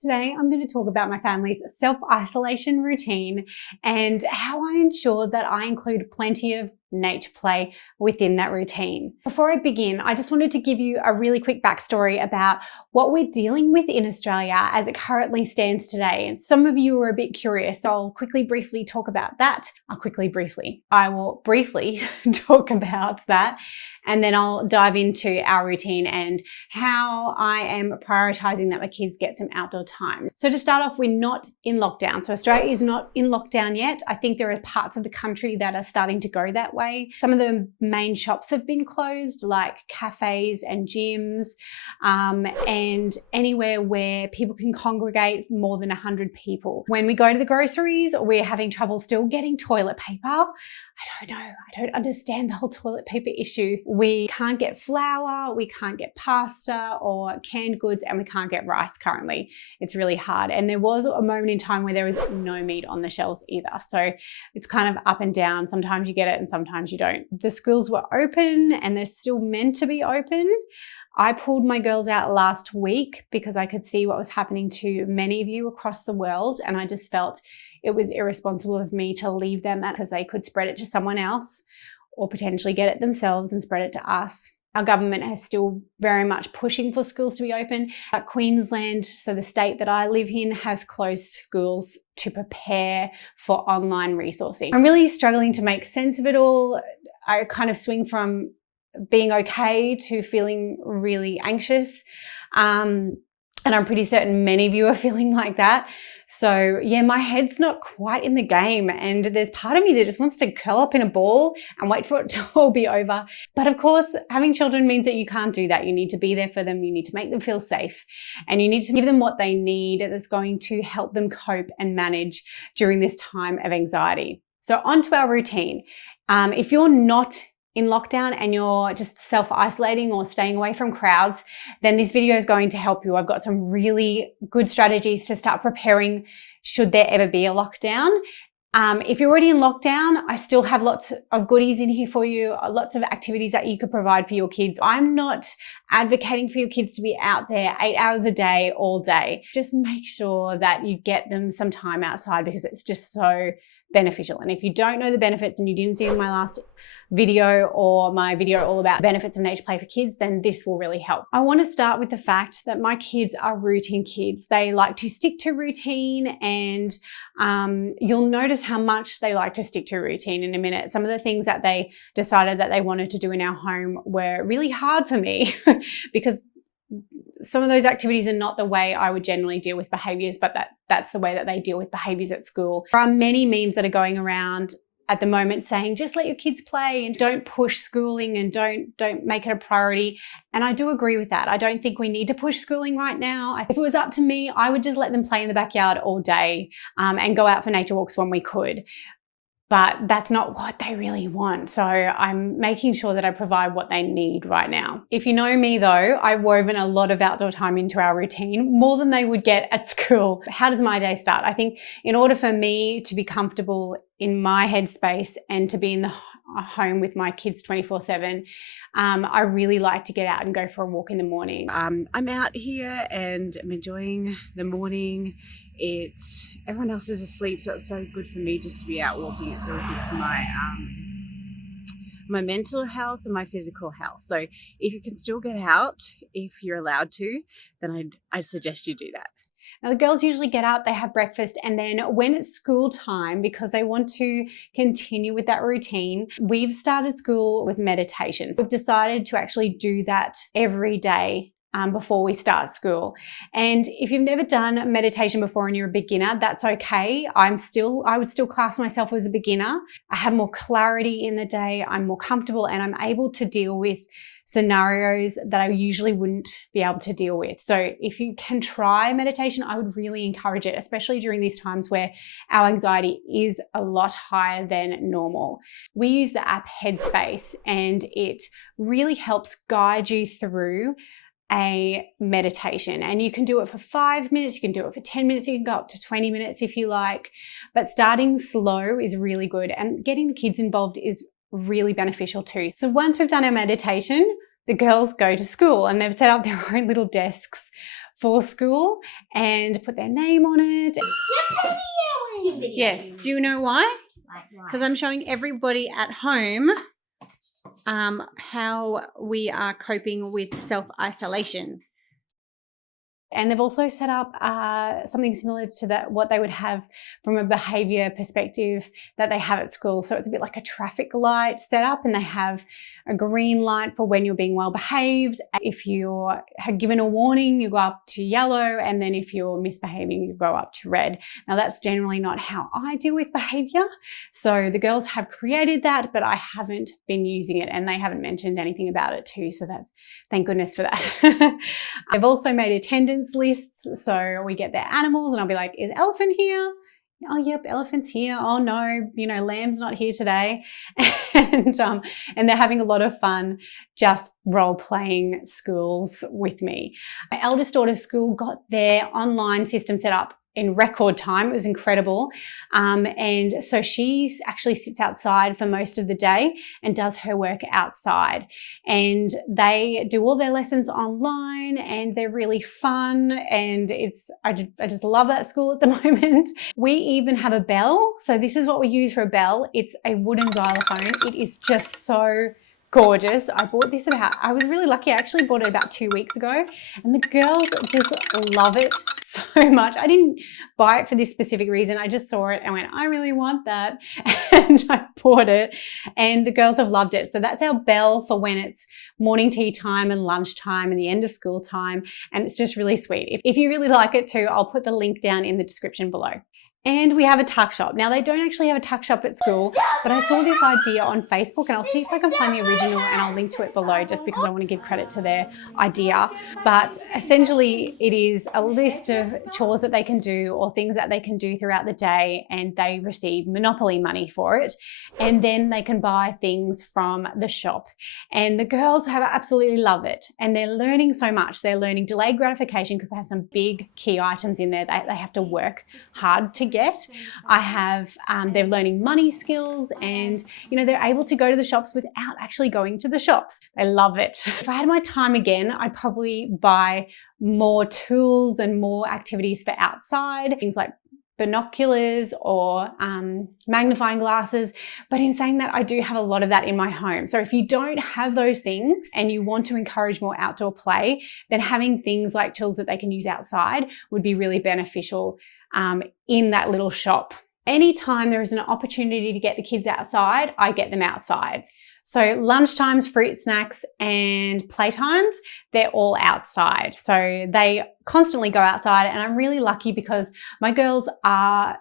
Today, I'm going to talk about my family's self-isolation routine and how I ensure that I include plenty of nature play within that routine. Before I begin, I just wanted to give you a really quick backstory about what we're dealing with in Australia as it currently stands today. And some of you are a bit curious, so I'll briefly talk about that. I will briefly talk about that, and then I'll dive into our routine and how I am prioritizing that my kids get some outdoor time. So to start off, we're not in lockdown. So Australia is not in lockdown yet. I think there are parts of the country that are starting to go that way. Some of the main shops have been closed, like cafes and gyms, and anywhere where people can congregate more than 100 people. When we go to the groceries, we're having trouble still getting toilet paper. I don't know. I don't understand the whole toilet paper issue. We can't get flour, we can't get pasta or canned goods, and we can't get rice currently. It's really hard. And there was a moment in time where there was no meat on the shelves either. So it's kind of up and down. Sometimes you get it and sometimes you don't. The schools were open and they're still meant to be open. I pulled my girls out last week because I could see what was happening to many of you across the world, and I just felt it was irresponsible of me to leave them because they could spread it to someone else or potentially get it themselves and spread it to us. Our government is still very much pushing for schools to be open. Queensland, so the state that I live in, has closed schools to prepare for online resourcing. I'm really struggling to make sense of it all. I kind of swing from being okay to feeling really anxious. And I'm pretty certain many of you are feeling like that. So yeah, my head's not quite in the game, and there's part of me that just wants to curl up in a ball and wait for it to all be over. But of course, having children means that you can't do that. You need to be there for them. You need to make them feel safe, and you need to give them what they need that's going to help them cope and manage during this time of anxiety. So on to our routine. If you're not in lockdown and you're just self-isolating or staying away from crowds, then this video is going to help you. I've got some really good strategies to start preparing should there ever be a lockdown. If you're already in lockdown, I still have lots of goodies in here for you, lots of activities that you could provide for your kids. I'm not advocating for your kids to be out there 8 hours a day, all day. Just make sure that you get them some time outside because it's just so beneficial. And if you don't know the benefits and you didn't see in my last video or my video all about benefits of nature play for kids, then this will really help. I want to start with the fact that my kids are routine kids. They like to stick to routine, and you'll notice how much they like to stick to routine in a minute. Some of the things that they decided that they wanted to do in our home were really hard for me because some of those activities are not the way I would generally deal with behaviors, but that's the way that they deal with behaviors at school. There are many memes that are going around at the moment saying, just let your kids play and don't push schooling and don't make it a priority. And I do agree with that. I don't think we need to push schooling right now. If it was up to me, I would just let them play in the backyard all day and go out for nature walks when we could. But that's not what they really want. So I'm making sure that I provide what they need right now. If you know me though, I've woven a lot of outdoor time into our routine, more than they would get at school. How does my day start? I think in order for me to be comfortable in my headspace and to be in the home with my kids 24/7, I really like to get out and go for a walk in the morning. I'm out here and I'm enjoying the morning. Everyone else is asleep, so it's so good for me just to be out walking. It's really good for my mental health and my physical health. So if you can still get out, if you're allowed to, then I'd suggest you do that. Now the girls usually get up, they have breakfast, and then when it's school time, because they want to continue with that routine, we've started school with meditation. We've decided to actually do that every day before we start school. And if you've never done meditation before and you're a beginner, that's okay. I would still class myself as a beginner. I have more clarity in the day, I'm more comfortable, and I'm able to deal with scenarios that I usually wouldn't be able to deal with. So if you can try meditation, I would really encourage it, especially during these times where our anxiety is a lot higher than normal. We use the app Headspace, and it really helps guide you through a meditation, and you can do it for 5 minutes, you can do it for 10 minutes, you can go up to 20 minutes if you like, but starting slow is really good, and getting the kids involved is really beneficial too. So once we've done our meditation, the girls go to school and they've set up their own little desks for school and put their name on it. Yes. Do you know why? Because I'm showing everybody at home how we are coping with self-isolation. And they've also set up something similar to that, what they would have from a behaviour perspective that they have at school. So it's a bit like a traffic light set up, and they have a green light for when you're being well behaved. If you're given a warning, you go up to yellow, and then if you're misbehaving, you go up to red. Now that's generally not how I deal with behaviour. So the girls have created that, but I haven't been using it, and they haven't mentioned anything about it too. So that's, thank goodness for that. I've also made attendance lists, so we get their animals and I'll be like, is elephant here? Oh yep, elephant's here. Oh no, you know, lamb's not here today. And they're having a lot of fun just role playing schools with me. My eldest daughter's school got their online system set up in record time. It was incredible. And so she actually sits outside for most of the day and does her work outside. And they do all their lessons online, and they're really fun. And I just love that school at the moment. We even have a bell. So this is what we use for a bell. It's a wooden xylophone. It is just so gorgeous. I bought this I was really lucky. I actually bought it about 2 weeks ago, and the girls just love it so much. I didn't buy it for this specific reason. I just saw it and went, I really want that. And I bought it, and the girls have loved it. So that's our bell for when it's morning tea time and lunch time and the end of school time. And it's just really sweet. If you really like it too, I'll put the link down in the description below. And we have a tuck shop. Now, they don't actually have a tuck shop at school, but I saw this idea on Facebook, and I'll see if I can find the original and I'll link to it below just because I want to give credit to their idea. But essentially, it is a list of chores that they can do or things that they can do throughout the day, and they receive Monopoly money for it. And then they can buy things from the shop. And the girls have absolutely love it. And they're learning so much. They're learning delayed gratification because they have some big key items in there that they have to work hard to get. I have, they're learning money skills, and you know, they're able to go to the shops without actually going to the shops. They love it. If I had my time again, I'd probably buy more tools and more activities for outside, things like binoculars or magnifying glasses. But in saying that, I do have a lot of that in my home. So if you don't have those things and you want to encourage more outdoor play, then having things like tools that they can use outside would be really beneficial in that little shop. Anytime there is an opportunity to get the kids outside, I get them outside. So lunchtimes, fruit snacks, and playtimes, they're all outside. So they constantly go outside, and I'm really lucky because my girls are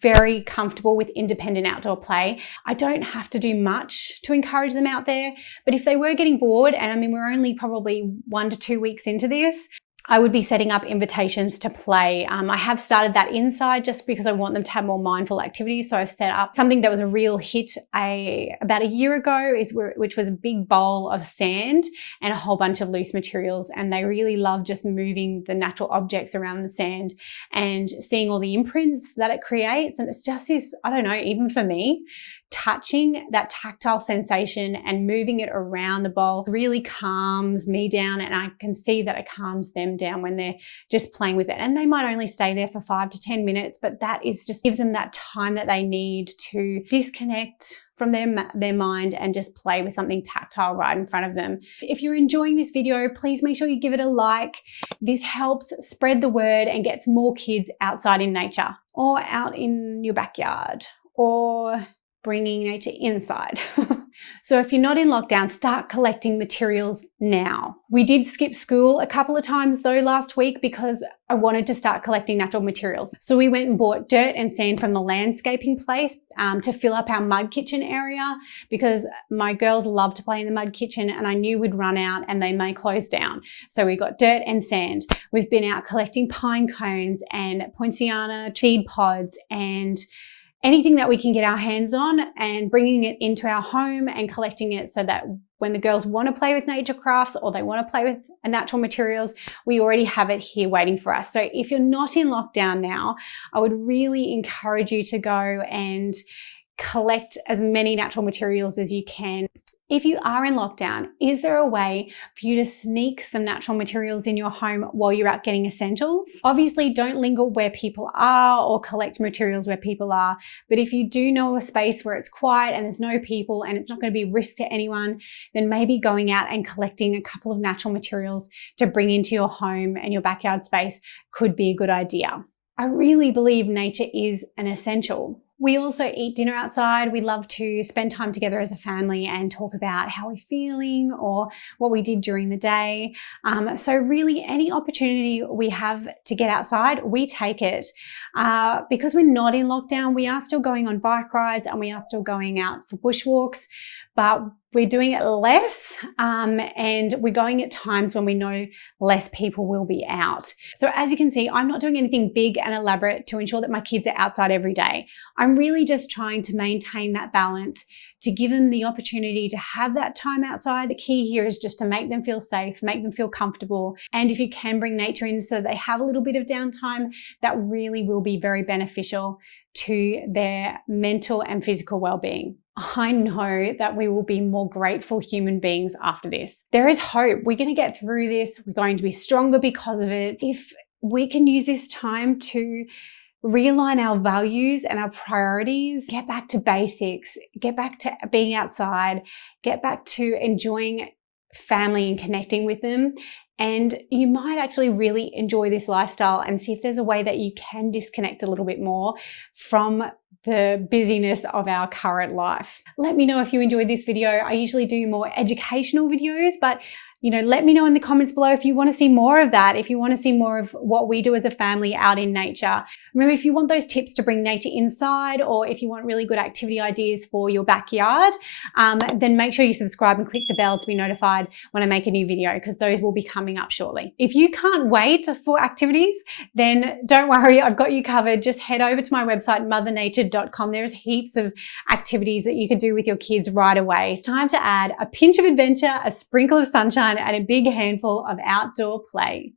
very comfortable with independent outdoor play. I don't have to do much to encourage them out there, but if they were getting bored, and I mean, we're only probably 1 to 2 weeks into this, I would be setting up invitations to play. I have started that inside just because I want them to have more mindful activities. So I've set up something that was a real hit about a year ago, which was a big bowl of sand and a whole bunch of loose materials. And they really love just moving the natural objects around the sand and seeing all the imprints that it creates. And it's just this, I don't know, even for me, touching that tactile sensation and moving it around the bowl really calms me down, and I can see that it calms them down when they're just playing with it. And they might only stay there for 5 to 10 minutes, but that is just gives them that time that they need to disconnect from their mind and just play with something tactile right in front of them. If you're enjoying this video, please make sure you give it a like. This helps spread the word and gets more kids outside in nature, or out in your backyard, or bringing nature inside. So if you're not in lockdown, start collecting materials now. We did skip school a couple of times though last week because I wanted to start collecting natural materials. So we went and bought dirt and sand from the landscaping place to fill up our mud kitchen area, because my girls love to play in the mud kitchen and I knew we'd run out and they may close down. So we got dirt and sand. We've been out collecting pine cones and poinciana seed pods and anything that we can get our hands on, and bringing it into our home and collecting it so that when the girls want to play with nature crafts or they want to play with natural materials, we already have it here waiting for us. So if you're not in lockdown now, I would really encourage you to go and collect as many natural materials as you can. If you are in lockdown, is there a way for you to sneak some natural materials in your home while you're out getting essentials? Obviously, don't linger where people are or collect materials where people are. But if you do know a space where it's quiet and there's no people and it's not going to be a risk to anyone, then maybe going out and collecting a couple of natural materials to bring into your home and your backyard space could be a good idea. I really believe nature is an essential. We also eat dinner outside. We love to spend time together as a family and talk about how we're feeling or what we did during the day. So really any opportunity we have to get outside, we take it. Because we're not in lockdown, we are still going on bike rides and we are still going out for bushwalks, but we're doing it less and we're going at times when we know less people will be out. So as you can see, I'm not doing anything big and elaborate to ensure that my kids are outside every day. I'm really just trying to maintain that balance, to give them the opportunity to have that time outside. The key here is just to make them feel safe, make them feel comfortable. And if you can bring nature in so they have a little bit of downtime, that really will be very beneficial to their mental and physical well-being. I know that we will be more grateful human beings after this. There is hope. We're going to get through this. We're going to be stronger because of it. If we can use this time to realign our values and our priorities, get back to basics, get back to being outside, get back to enjoying family and connecting with them. And you might actually really enjoy this lifestyle and see if there's a way that you can disconnect a little bit more from the busyness of our current life. Let me know if you enjoyed this video. I usually do more educational videos, but let me know in the comments below if you want to see more of that, if you want to see more of what we do as a family out in nature. Remember, if you want those tips to bring nature inside, or if you want really good activity ideas for your backyard, then make sure you subscribe and click the bell to be notified when I make a new video, because those will be coming up shortly. If you can't wait for activities, then don't worry, I've got you covered. Just head over to my website, mothernature.com. There's heaps of activities that you can do with your kids right away. It's time to add a pinch of adventure, a sprinkle of sunshine, and a big handful of outdoor play.